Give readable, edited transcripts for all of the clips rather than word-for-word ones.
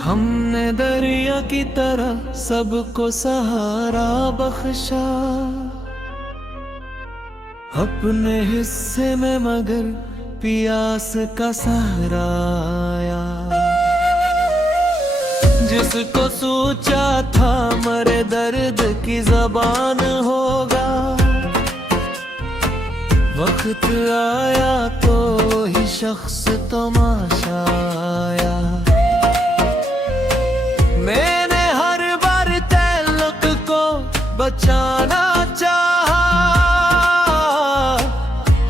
हमने दरिया की तरह सबको सहारा बख्शा, अपने हिस्से में मगर पियास का सहारा आया। जिसको सोचा था मरे दर्द की ज़बान होगा, वक्त आया तो ही शख्स तमाशा आया। मैंने हर बार ताल्लुक को बचाना चाहा,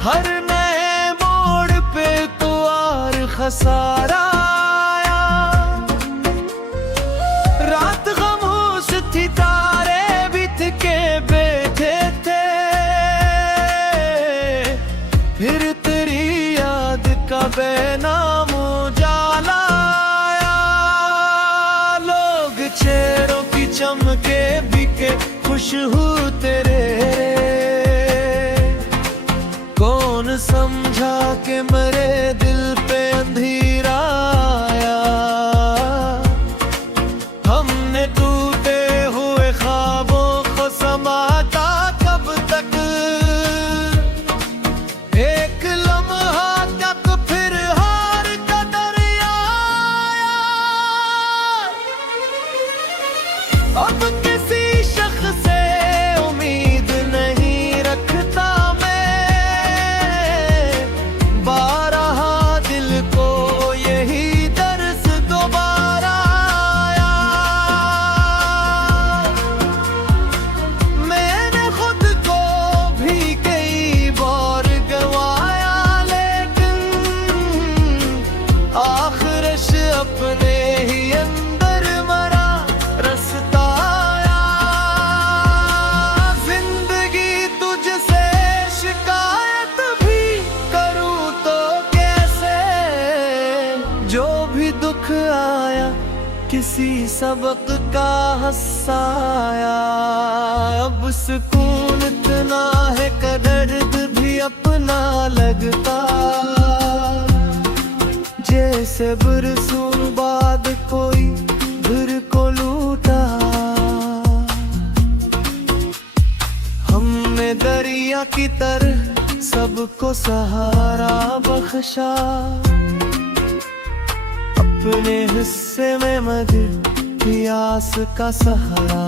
हर नए मोड़ पे तो और खसारा आया। रात खामोश थी, तारे बिथ के बैठे थे, फिर तेरी याद का बेनाम उजाला आया। लोग चेहरों की चमके बिके खुश हूँ तेरे, कौन समझा के मेरे दिल पे अंधेरा आया। हमने टूटे हुए ख्वाबों को संभाला कब तक, एक लम्हा तक फिर हार का दरिया आया। अब किसी शख्स से उम्मीद नहीं रखता मैं, बारहा दिल को यही दर्स दोबारा आया। मैंने खुद को भी कई बार गंवाया, लेकिन आखिरश अपने ही अंदर मरा रास्ता आया। जिंदगी तुझसे शिकायत भी करूं तो कैसे, जो भी दुख आया किसी सबक का हिस्सा आया। अब सुकून इतना है कि दर्द भी अपना लगता, जैसे बरसों बाद कोई घर को लूटा। हमने दरिया की तरह सबको सहारा बख्शा, अपने हिस्से में मगर प्यास का सहारा।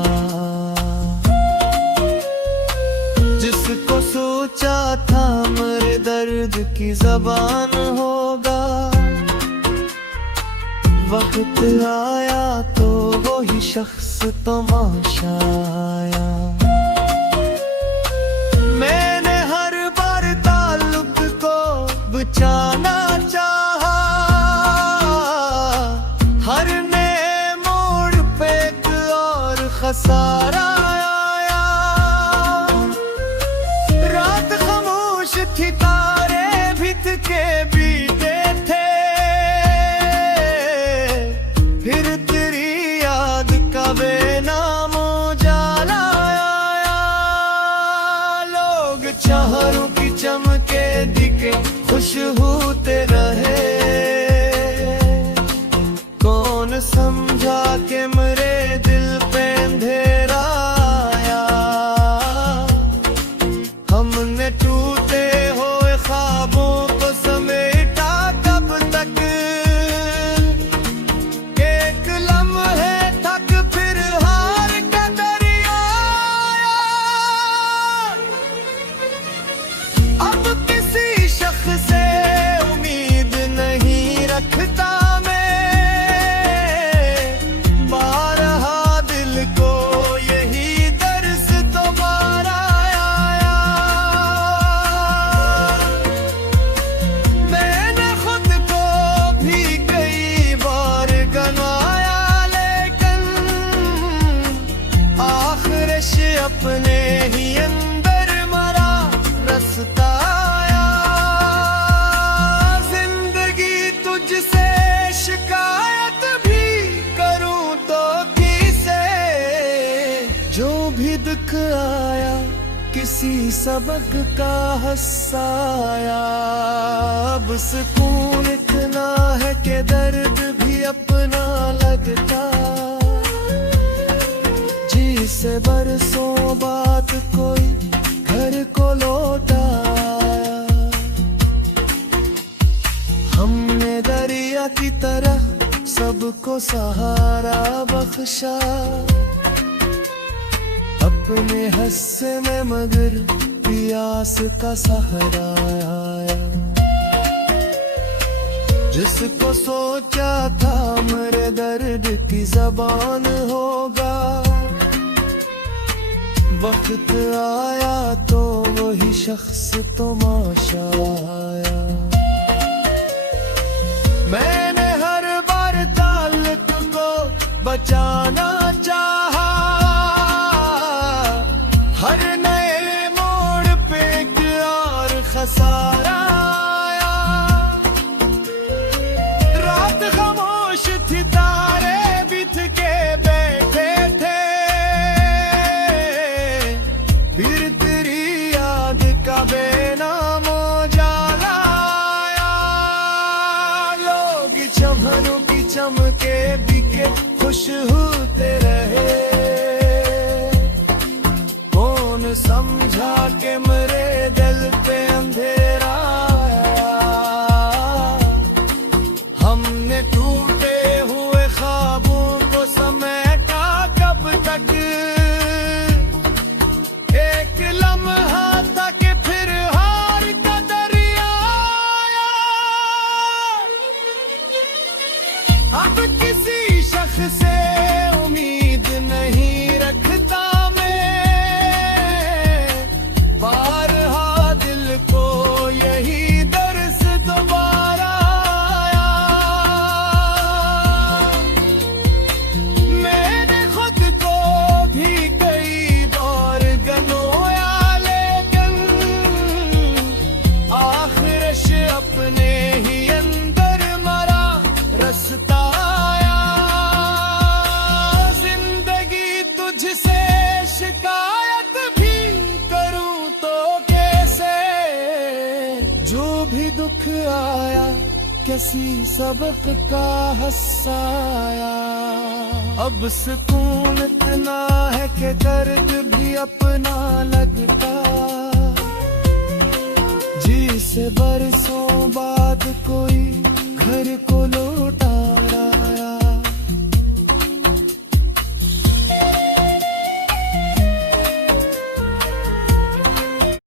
जिसको सोचा था मेरे दर्द की ज़बान होगा, वक्त आया तो वो ही शख्स तमाशा आया। मैंने हर बार ताल्लुक को बचाना चाहा, हर नए मोड़ पे एक और खसारा आया। रात खामोश थी, तारे बिथ के बीते थे, फिर तेरी याद का बेनाम उजाला आया। लोग चारों की चमके दिखे खुश होते रहे, कौन समझा के मेरे दिल पे अंधेरा आया। हमने टूटे हुए ख्वाबों को समेटा कब तक, एक लम्हे तक फिर हार का दरिया आया। अब किसी शख्स से उम्मीद नहीं रखता किसी सबक का हंसाया। अब सुकून इतना है कि दर्द भी अपना लगता। जी से बरसों बाद कोई घर को लौटाया। हमने दरिया की तरह सबको सहारा बख्शा। अपने हस्से में मगर प्यास का सहारा आया। जिसको सोचा था मेरे दर्द की ज़बान होगा, वक्त आया तो वही शख्स तमाशा आया। मैंने हर बार ताल्लुक को बचाना चाहा। हर नए मोड़ पे एक और खसारा आया। रात खामोश थी, तारे बिथ के बैठे थे। फिर तेरी याद का बेनाम उजाला आया। लोग चमनों की चमके बिके खुश होते रहे। कौन समझा के मेरे दिल पे अंधेरा आया। हमने टूटे हुए ख्वाबों को समेटा कब तक। एक लम्हा था कि फिर हार का दरिया आया। अब किसी शख्स से उम्मीद नहीं रखता मैं। बारहा दिल को यही दर्स दोबारा आया। मैंने खुद को भी कई बार गनोया, लेकिन आखिरश अपने ही अंदर मरा रास्ता आया। जिंदगी तुझसे शिकायत भी करूं तो कैसे। जो भी दुख आया किसी सबक का हंसाया। अब सुकून इतना है कि दर्द भी अपना लगता। जी से बरसों बाद कोई घर